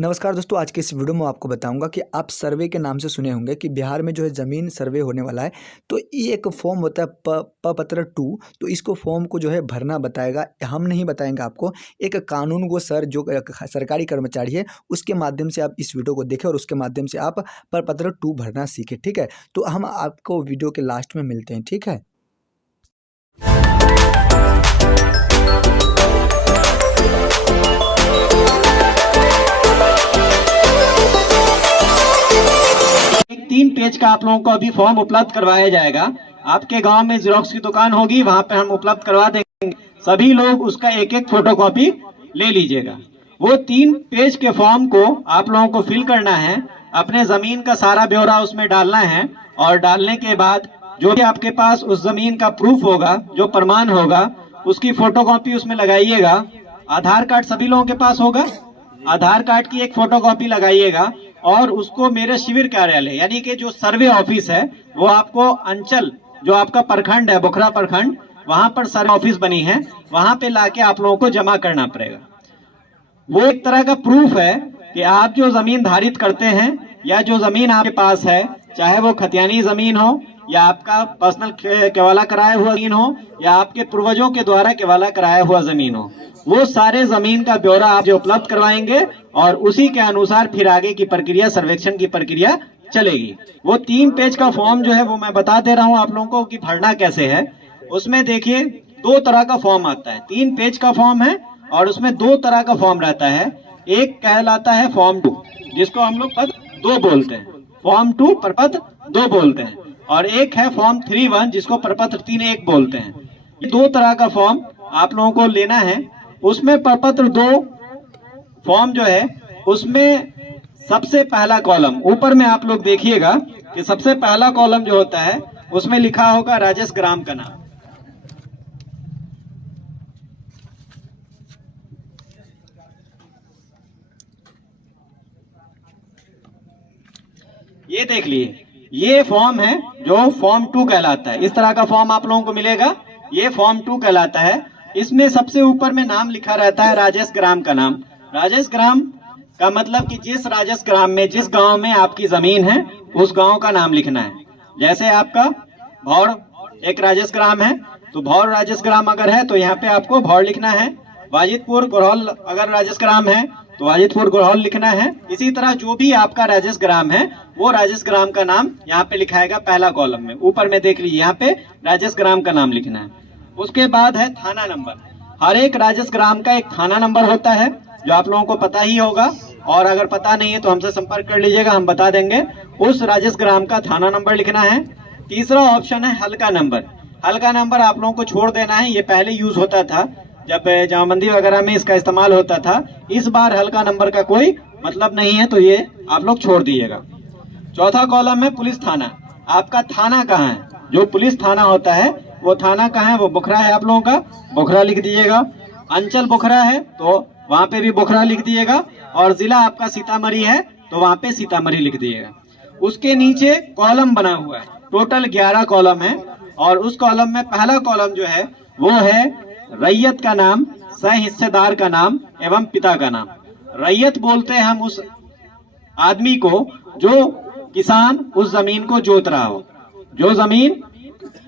नमस्कार दोस्तों, आज के इस वीडियो में आपको बताऊंगा कि आप सर्वे के नाम से सुने होंगे कि बिहार में जो है ज़मीन सर्वे होने वाला है। तो ये एक फॉर्म होता है पपत्र 2। तो इसको फॉर्म को जो है भरना बताएगा, हम नहीं बताएंगे आपको। एक कानूनगो सर जो सरकारी कर्मचारी है उसके माध्यम से आप इस वीडियो को देखें और उसके माध्यम से आप पपत्र 2 भरना सीखें। ठीक है, तो हम आपको वीडियो के लास्ट में मिलते हैं। ठीक है। तीन पेज का आप लोगों को अभी फॉर्म उपलब्ध करवाया जाएगा। आपके गांव में जेरोक्स की दुकान होगी, वहां पे हम उपलब्ध करवा देंगे। सभी लोग उसका एक एक फोटोकॉपी ले लीजिएगा। वो 3 पेज के फॉर्म को आप लोगों को फिल करना है, अपने जमीन का सारा ब्यौरा उसमें डालना है और डालने के बाद जो भी आपके पास उस जमीन का प्रूफ होगा, जो प्रमाण होगा, उसकी फोटोकॉपी उसमें लगाइएगा। आधार कार्ड सभी लोगों के पास होगा, आधार कार्ड की एक फोटोकॉपी लगाइएगा और उसको मेरे शिविर कार्यालय यानी कि जो सर्वे ऑफिस है वो आपको अंचल जो आपका प्रखंड है, बोखरा प्रखंड, वहां पर सर्वे ऑफिस बनी है, वहां पे लाके आप लोगों को जमा करना पड़ेगा। वो एक तरह का प्रूफ है कि आप जो जमीन धारित करते हैं या जो जमीन आपके पास है, चाहे वो खतियानी जमीन हो या आपका पर्सनल केवाला कराया हुआ जमीन हो या आपके पूर्वजों के द्वारा केवाला कराया हुआ जमीन हो, वो सारे जमीन का ब्यौरा आप जो उपलब्ध करवाएंगे और उसी के अनुसार फिर आगे की प्रक्रिया, सर्वेक्षण की प्रक्रिया चलेगी। वो 3 पेज का फॉर्म जो है वो मैं बता दे रहा हूँ आप लोगों को कि भरना कैसे है। उसमें देखिए 2 तरह का फॉर्म आता है। 3 पेज का फॉर्म है और उसमें 2 तरह का फॉर्म रहता है। एक कहलाता है फॉर्म 2, जिसको हम लोग पद 2 बोलते हैं, फॉर्म 2 प्रपत्र 2 बोलते हैं, और एक है फॉर्म 3-1 जिसको प्रपत्र 3-1 बोलते हैं। ये 2 तरह का फॉर्म आप लोगों को लेना है। उसमें प्रपत्र 2 फॉर्म जो है उसमें सबसे पहला कॉलम ऊपर में आप लोग देखिएगा कि सबसे पहला कॉलम जो होता है उसमें लिखा होगा राजेश ग्राम का नाम। ये देख लिए, ये फॉर्म है जो फॉर्म 2 कहलाता है। इस तरह का फॉर्म आप लोगों को मिलेगा, ये फॉर्म 2 कहलाता है। इसमें सबसे ऊपर में नाम लिखा रहता है राजेश ग्राम का नाम। राजेश ग्राम का मतलब कि जिस राजेश ग्राम में, जिस गांव में आपकी जमीन है उस गांव का नाम लिखना है। जैसे आपका भौड़ एक राजेश ग्राम है तो भौड़ राजेश ग्राम अगर है तो यहाँ पे आपको भौड़ लिखना है। वाजिदपुर गुरहौल अगर राजेश ग्राम है तो वाजिदपुर गुरहौल लिखना है। इसी तरह जो भी आपका राजेश ग्राम है वो राजेश ग्राम का नाम यहाँ पे लिखाएगा पहला कॉलम में। ऊपर में देख लीजिए, यहाँ पे राजेश ग्राम का नाम लिखना है। उसके बाद है थाना नंबर। हर एक राजेश ग्राम का एक थाना नंबर होता है जो आप लोगों को पता ही होगा, और अगर पता नहीं है तो हमसे संपर्क कर लीजिएगा, हम बता देंगे। उस राजेश ग्राम का थाना नंबर लिखना है। तीसरा ऑप्शन है हल्का नंबर। हल्का नंबर आप लोगों को छोड़ देना है, ये पहले यूज होता था जब जमाबंदी वगैरह में इसका इस्तेमाल होता था। इस बार हल्का नंबर का कोई मतलब नहीं है तो ये आप लोग छोड़ दीजिएगा। चौथा कॉलम है पुलिस थाना। आपका थाना कहाँ है, जो पुलिस थाना होता है वो थाना कहाँ है, वो बोखरा है आप लोगों का, बोखरा लिख दीजिएगा। अंचल बोखरा है तो वहाँ पे भी बोखरा लिख दीजिएगा, और जिला आपका सीतामढ़ी है तो वहाँ पे सीतामढ़ी लिख दीजिएगा। उसके नीचे कॉलम बना हुआ है, टोटल 11 कॉलम है, और उस कॉलम में पहला कॉलम जो है वो है रैयत का नाम, सह हिस्सेदार का नाम एवं पिता का नाम। रैयत बोलते हैं हम उस आदमी को जो किसान उस जमीन को जोत रहा हो, जो जमीन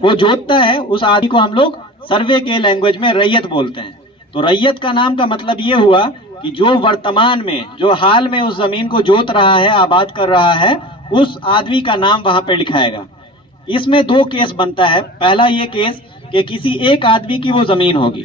वो जोतता है उस आदमी को हम लोग सर्वे के लैंग्वेज में रैयत बोलते हैं। तो रैयत का नाम का मतलब ये हुआ कि जो वर्तमान में, जो हाल में उस जमीन को जोत रहा है, आबाद कर रहा है, उस आदमी का नाम वहां पे लिखाएगा। इसमें 2 केस बनता है। पहला ये केस कि किसी एक आदमी की वो जमीन होगी,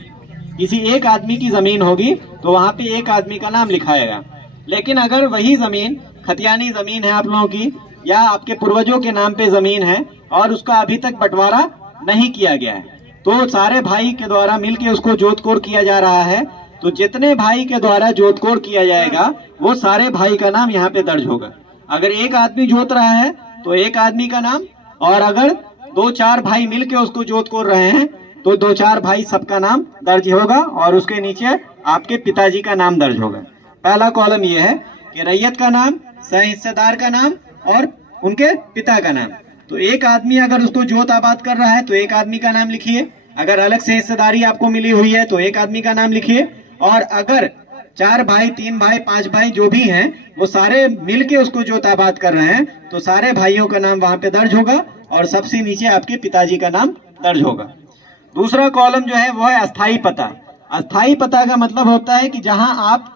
किसी एक आदमी की जमीन होगी तो वहां पे एक आदमी का नाम लिखाएगा। लेकिन अगर वही जमीन खतियानी जमीन है आप लोगों की, या आपके पूर्वजों के नाम पे जमीन है और उसका अभी तक बंटवारा नहीं किया गया है, तो सारे भाई के द्वारा मिलके उसको जोतकोड़ किया जा रहा है, तो जितने भाई के द्वारा जोतकोड़ किया जाएगा वो सारे भाई का नाम यहाँ पे दर्ज होगा। अगर एक आदमी जोत रहा है तो एक आदमी का नाम, और अगर 2-4 भाई मिलके उसको जोतकोड़ रहे हैं तो 2-4 भाई सबका नाम दर्ज होगा, और उसके नीचे आपके पिताजी का नाम दर्ज होगा। पहला कॉलम ये है कि रैयत का नाम, सह हिस्सेदार का नाम और उनके पिता का नाम। तो एक आदमी अगर उसको जोत आबाद कर रहा है तो एक आदमी का नाम लिखिए, अगर अलग से हिस्सेदारी आपको मिली हुई है तो एक आदमी का नाम लिखिए, और अगर 4 भाई, 3 भाई, 5 भाई जो भी हैं, वो सारे मिलके उसको जोताबाद कर रहे हैं, तो सारे भाइयों का नाम वहां पे दर्ज होगा और सबसे नीचे आपके पिताजी का नाम दर्ज होगा। दूसरा कॉलम जो है वो है अस्थाई पता। अस्थाई पता का मतलब होता है कि जहां आप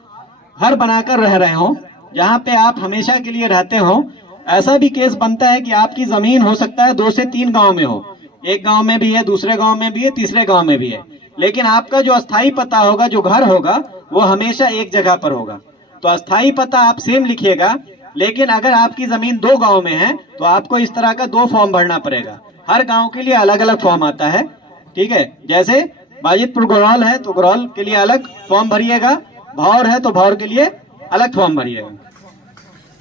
घर बनाकर रह रहे हो, जहां पे आप हमेशा के लिए रहते हो। ऐसा भी केस बनता है कि आपकी जमीन हो सकता है 2 से 3 गांव में हो, एक गांव में भी है, दूसरे गांव में भी है, तीसरे गांव में भी है, लेकिन आपका जो अस्थाई पता होगा, जो घर होगा, वो हमेशा एक जगह पर होगा। तो अस्थाई पता आप सेम लिखिएगा, लेकिन अगर आपकी जमीन 2 गांव में है तो आपको इस तरह का 2 फॉर्म भरना पड़ेगा। हर गांव के लिए अलग अलग फॉर्म आता है, ठीक है। जैसे बाजितपुर गुरौल है तो गुरौल के लिए अलग फॉर्म भरिएगा, भौर है तो भौर के लिए अलग फॉर्म भरिएगा।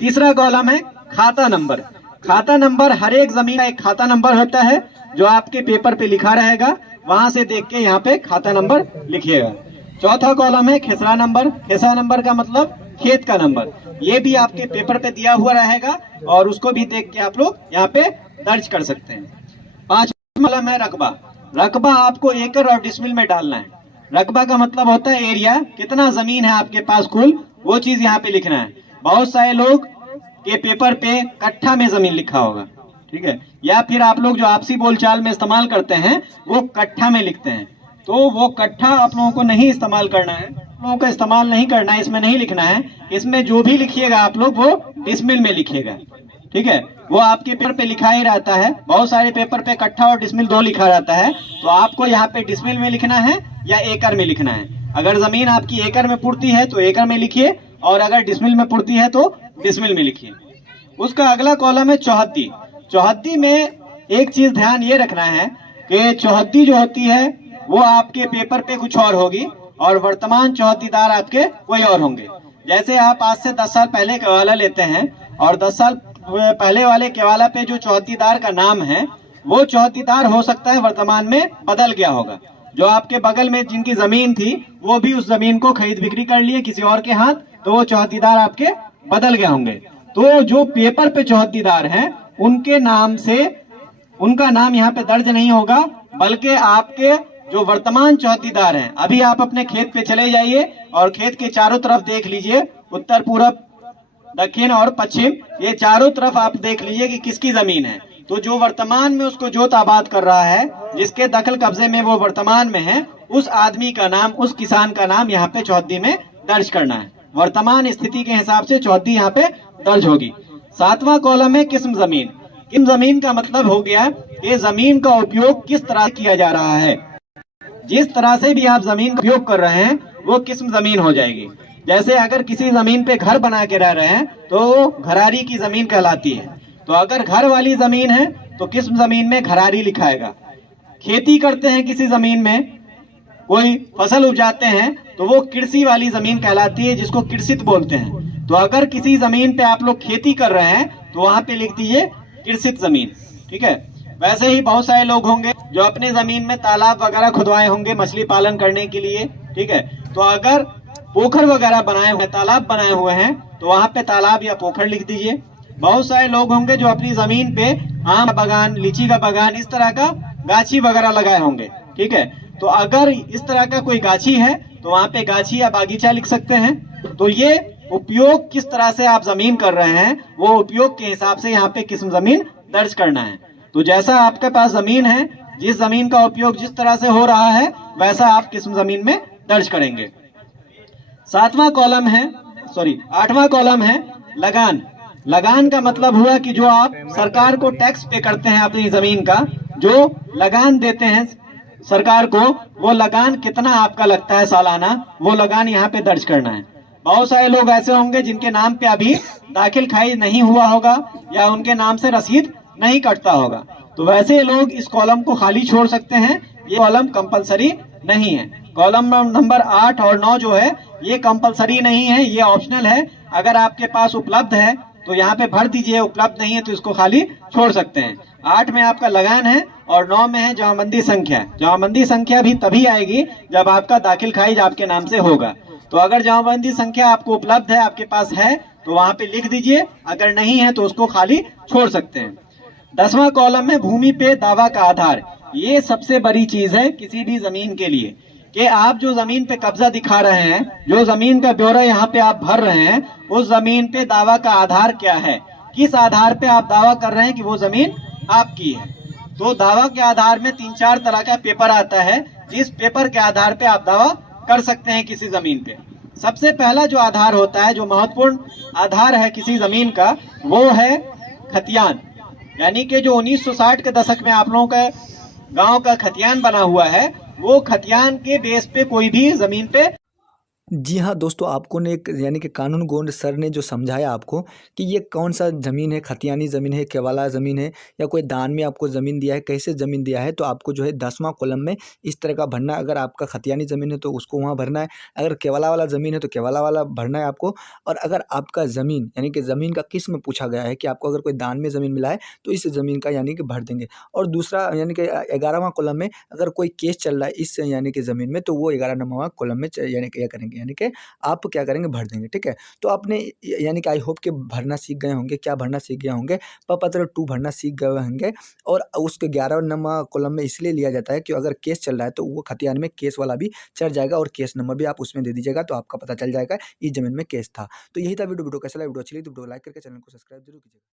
तीसरा कॉलम है खाता नंबर। खाता नंबर, हर एक जमीन का एक खाता नंबर होता है जो आपके पेपर पे लिखा रहेगा, वहां से देख के यहाँ पे खाता नंबर लिखिएगा। चौथा कॉलम है खेसरा नंबर। खेसरा नंबर का मतलब खेत का नंबर, ये भी आपके पेपर पे दिया हुआ रहेगा और उसको भी देख के आप लोग यहाँ पे दर्ज कर सकते हैं। पांचवा कॉलम है रकबा। रकबा आपको एकड़ और डिसमिल में डालना है। रकबा का मतलब होता है एरिया, कितना जमीन है आपके पास कुल, वो चीज यहाँ पे लिखना है। बहुत सारे लोग के पेपर पे कट्ठा में जमीन लिखा होगा, ठीक है, या फिर आप लोग जो आपसी बोलचाल में इस्तेमाल करते हैं वो कट्ठा में लिखते हैं, तो वो कट्ठा आप लोगों को नहीं इस्तेमाल करना है, आप लोगों को इस्तेमाल नहीं करना है, इसमें नहीं लिखना है। इसमें जो भी लिखिएगा आप लोग वो डिसमिल में लिखिएगा, ठीक है। वो आपके पेपर पे लिखा ही रहता है, बहुत सारे पेपर पे कट्ठा और डिसमिल 2 लिखा रहता है, तो आपको यहाँ पे डिसमिल में लिखना है या एकड़ में लिखना है। अगर जमीन आपकी एकड़ में पुरती है तो एकड़ में लिखिए, और अगर डिसमिल में पुरती है तो डिसमिल में लिखिए। उसका अगला कॉलम है चौहद्दी। चौहद्दी में एक चीज ध्यान ये रखना है कि चौहद्दी जो होती है वो आपके पेपर पे कुछ और होगी और वर्तमान चौहद्दीदार आपके कोई और होंगे। जैसे आप आज से 10 साल पहले केवाला लेते हैं और 10 साल पहले वाले केवाला पे जो चौहद्दीदार का नाम है वो चौहद्दीदार हो सकता है वर्तमान में बदल गया होगा। जो आपके बगल में जिनकी जमीन थी वो भी उस जमीन को खरीद बिक्री कर लिए किसी और के हाथ, तो वो चौहद्दीदार आपके बदल गए होंगे। तो जो पेपर पे चौहद्दीदार हैं उनके नाम से उनका नाम यहाँ पे दर्ज नहीं होगा, बल्कि आपके जो वर्तमान चौहद्दीदार हैं, अभी आप अपने खेत पे चले जाइए और खेत के चारों तरफ देख लीजिए, उत्तर, पूरब, दक्षिण और पश्चिम, ये चारों तरफ आप देख लीजिए कि किसकी जमीन है। तो जो वर्तमान में उसको जोत आबाद कर रहा है, जिसके दखल कब्जे में वो वर्तमान में है, उस आदमी का नाम, उस किसान का नाम यहाँ पे चौहद्दी में दर्ज करना है। वर्तमान स्थिति के हिसाब से चौहद्दी यहाँ पे दर्ज होगी। 7वां कॉलम है किस्म जमीन। किस्म जमीन का मतलब हो गया कि जमीन का उपयोग किस तरह किया जा रहा है। जिस तरह से भी आप जमीन का उपयोग कर रहे हैं वो किस्म जमीन हो जाएगी। जैसे अगर किसी जमीन पे घर बना के रह रहे हैं तो घरारी की जमीन कहलाती है। तो अगर घर वाली जमीन है तो किस्म जमीन में घरारी लिखाएगा। खेती करते हैं किसी जमीन में, कोई फसल उपजाते हैं तो वो कृषि वाली जमीन कहलाती है, जिसको कृषित बोलते हैं। तो अगर किसी जमीन पे आप लोग खेती कर रहे हैं तो वहां पे लिख दीजिए कृषित जमीन, ठीक है। वैसे ही बहुत सारे लोग होंगे जो अपने जमीन में तालाब वगैरह खुदवाए होंगे मछली पालन करने के लिए, ठीक है। तो अगर पोखर वगैरह बनाए हुए, तालाब बनाए हुए हैं तो वहां पे तालाब या पोखर लिख दीजिए। बहुत सारे लोग होंगे जो अपनी जमीन पे आम का बागान, लीची का बागान, इस तरह का गाछी वगैरह लगाए होंगे, ठीक है। तो अगर इस तरह का कोई गाछी है तो वहां पे गाछी या बागीचा लिख सकते हैं। तो ये उपयोग किस तरह से आप जमीन कर रहे हैं वो उपयोग के हिसाब से यहाँ पे किस्म जमीन दर्ज करना है। तो जैसा आपके पास जमीन है, जिस जमीन का उपयोग जिस तरह से हो रहा है वैसा आप किस्म जमीन में दर्ज करेंगे। 8वां कॉलम है लगान। लगान का मतलब हुआ कि जो आप सरकार को टैक्स पे करते हैं अपनी जमीन का, जो लगान देते हैं सरकार को, वो लगान कितना आपका लगता है सालाना, वो लगान यहाँ पे दर्ज करना है। बहुत सारे लोग ऐसे होंगे जिनके नाम पे अभी दाखिल खारिज नहीं हुआ होगा या उनके नाम से रसीद नहीं कटता होगा, तो वैसे लोग इस कॉलम को खाली छोड़ सकते हैं। ये कॉलम कंपलसरी नहीं है। कॉलम नंबर 8 और 9 जो है ये कंपलसरी नहीं है, ये ऑप्शनल है। अगर आपके पास उपलब्ध है तो यहाँ पे भर दीजिए, उपलब्ध नहीं है तो इसको खाली छोड़ सकते हैं। 8 में आपका लगान है और 9 में है जमाबंदी संख्या। जमाबंदी संख्या भी तभी आएगी जब आपका दाखिल खारिज आपके नाम से होगा। तो अगर जमाबंदी संख्या आपको उपलब्ध है, आपके पास है, तो वहां पे लिख दीजिए, अगर नहीं है तो उसको खाली छोड़ सकते हैं। 10वां कॉलम में भूमि पे दावा का आधार। ये सबसे बड़ी चीज है किसी भी जमीन के लिए। कि आप जो जमीन पे कब्जा दिखा रहे हैं, जो जमीन का ब्यौरा यहाँ पे आप भर रहे हैं, उस जमीन पे दावा का आधार क्या है, किस आधार पे आप दावा कर रहे हैं कि वो जमीन आपकी है। तो दावा के आधार में 3-4 तरह का पेपर आता है, जिस पेपर के आधार पे आप दावा कर सकते हैं किसी जमीन पे। सबसे पहला जो आधार होता है, जो महत्वपूर्ण आधार है किसी जमीन का, वो है खतियान। यानी कि जो 1960 के दशक में आप लोगों का गांव का खतियान बना हुआ है, वो खतियान के बेस पे कोई भी जमीन पे। जी हाँ दोस्तों, आपको ने एक यानी कि कानून गोंड सर ने जो समझाया आपको कि ये कौन सा ज़मीन है, खतियानी ज़मीन है, केवाला ज़मीन है, या कोई दान में आपको ज़मीन दिया है, कैसे ज़मीन दिया है, तो आपको जो है 10वां कॉलम में इस तरह का भरना है। अगर आपका खतियानी ज़मीन है तो उसको वहाँ भरना है, अगर केवाला वाला ज़मीन है तो केवाला वाला भरना है आपको। और अगर आपका ज़मीन यानी कि ज़मीन का किस्म पूछा गया है कि आपको अगर कोई दान में ज़मीन मिला है तो इस ज़मीन का यानी कि भर देंगे। और दूसरा यानी कि 11वां कॉलम में अगर कोई केस चल रहा है इस यानी कि ज़मीन में, तो वो 11 नंबरवां कॉलम में यानी कि क्या करेंगे, यानी कि आप क्या करेंगे, भर देंगे। ठीक है? तो आपने यानी कि आई होप कि भरना सीख गए होंगे, क्या भरना सीख गए होंगे, प्रपत्र 2 भरना सीख गए होंगे। और उसके 11 नंबर कॉलम में इसलिए लिया जाता है कि अगर केस चल रहा है तो वो खतियान में केस वाला भी चढ़ जाएगा और केस नंबर भी आप उसमें दे दीजिएगा, तो आपका पता चल जाएगा इस ज़मीन में केस था। तो यही था वीडियो। वीडियो कैसा लगा? वीडियो अच्छी लगी तो वीडियो को लाइक करके चैनल को सब्सक्राइब जरूर कीजिएगा।